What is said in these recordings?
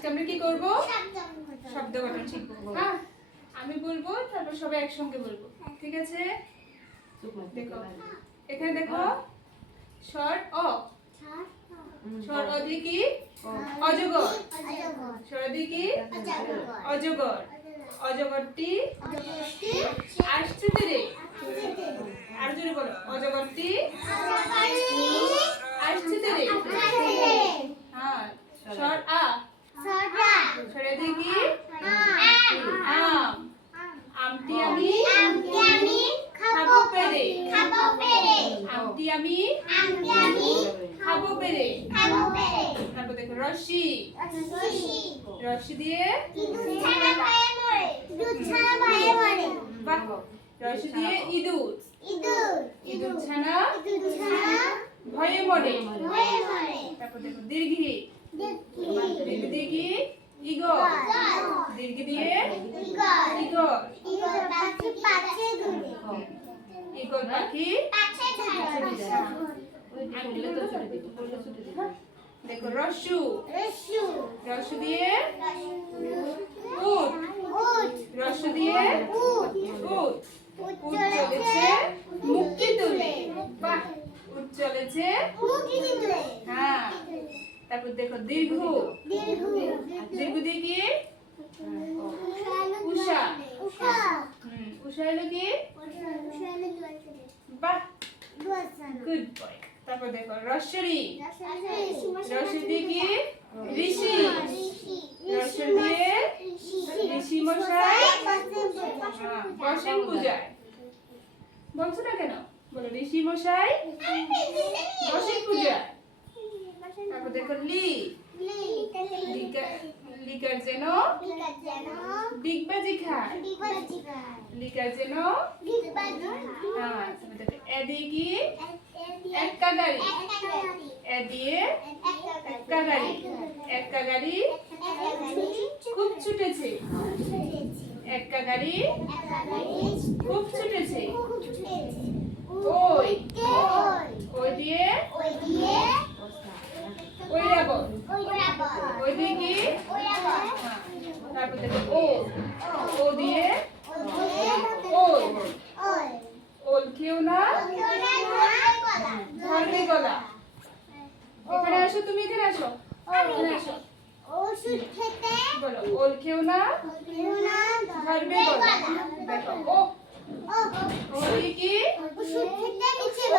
আজকে আমরা কি করব? শব্দ গঠন শিখব। হ্যাঁ, আমি বলবো, তারপর সবাই একসঙ্গে বলবো, ঠিক আছে? দেখো, এখানে দেখো, স্বর অ। স্বর অ দিয়ে কি? অজগর। স্বর দিয়ে কি? অজগর। অজগরটি আসছে তীরে। আর জোরে বলো, অজগরটি আসছে তীরে। হ্যাঁ, স্বর আ। স্বর দিয়ে কি? আম। আমটি আমি খাবো পেরে। আমটি আমি খাবো পেরে। তারপর দেখো, রশি। রশি দিয়ে বাহ। রশি দিয়ে ইঁদুর। ইঁদুর ছানা ভয়ে মরে। তারপর দেখো, দীর্ঘি। দীর্ঘ দিয়ে কি? ইগল। দীর্ঘ দিয়ে ইগল। ইগল পাখি। দেখো, রস্যু। রস্যু দিয়ে উট। রস্যু দিয়ে উট। উট চলেছে মুক্তি তুলে। বাহ, উট চলেছে। হ্যাঁ, তারপর দেখো, দীর্ঘ। দীর্ঘ দিয়ে কি? উষা। উষা হলো কি? বাহ, গুড বয়। তারপর দেখো, রস্বরী। রস্বরী দিয়ে কি? ঋষি। রস্বরী দিয়ে ঋষি মশাই বসেন পূজায়। বলছো না কেন? বলো, ঋষি মশাই বসেন পূজায়। তারপর দেখো, লি। লিকার যেন ডিগবাজি খায়। লিকার যেন হ্যাঁ, দেখো, এ দিয়ে কি? এক্কা গাড়ি। এ দিয়ে এক্কা গাড়ি। এক্কা গাড়ি খুব ছুটেছে। এক্কা গাড়ি খুব ছুটেছে। ওই। ওই দিয়ে ঐরাবত। ওই দিয়ে কি? তারপর দেখো, ও। ও দিয়ে ওল। ওল খেও না ধরবে গলা। এখানে আসো, তুমি এখানে আসো। এখানে আসো। বলো, ওল খেও না ধরবে গলা। দেখো, ও। ও দিয়ে কি?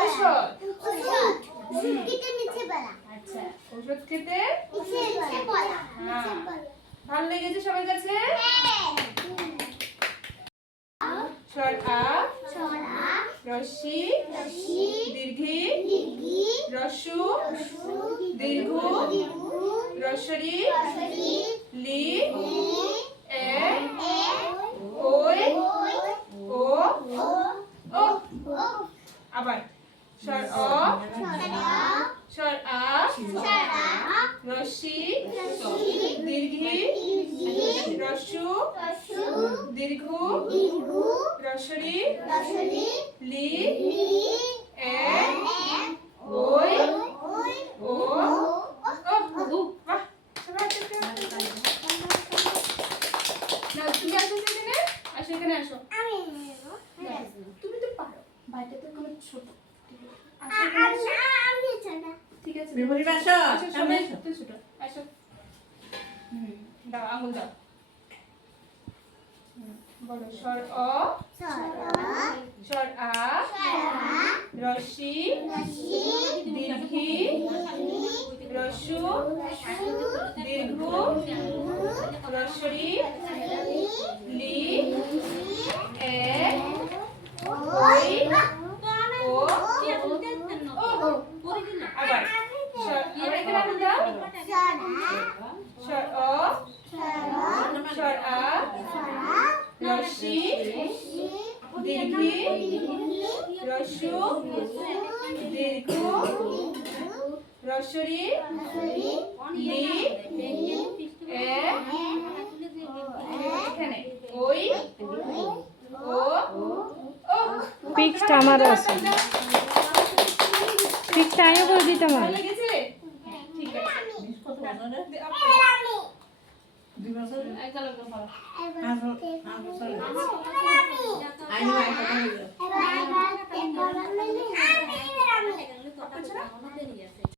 ঔষধ। আচ্ছা, ঔষধ খেতে ভালো লেগেছে সবার কাছে? স্বর আ। রস্যি দীর্ঘি রস্যু দীর্ঘ রস্বরী লি এ ওই ও ও। আবার স্বর অ। স্বর আ। রস্যি দীর্ঘি রস্যু দীর্ঘ রস্বরী লি এ ওই ও ও। বাহ, সবাই না, তুমি আসো এখানে। আসো, এখানে আসো। তুমি তো পারো, বাইরে তো কোনো ছোট। ঠিক আছে, মেমোরি বাসা সামনে এসো। ছোট আসো। দাও, আঙুল দাও। বলো, স্বর অ। স্বর আ। রস্যি দীর্ঘি রস্যু দীর্ঘ রস্বরী লি এ ওই ও ও। আবার এখানে আঙুল দাও। স্বর অ। স্বর আ। রস্যি দীর্ঘি রস্যু দীর্ঘ রস্বরী লি এ এখানে ওই ও ও। পিক্সটা আমারও আছে। পিক্সটা আমিও করে দিতাম। ভালো লেগেছে? ঠিক আছে। 2 বছর একাল করে পড়া 5 বছর আমার আইনো আই কথা হইলো এবার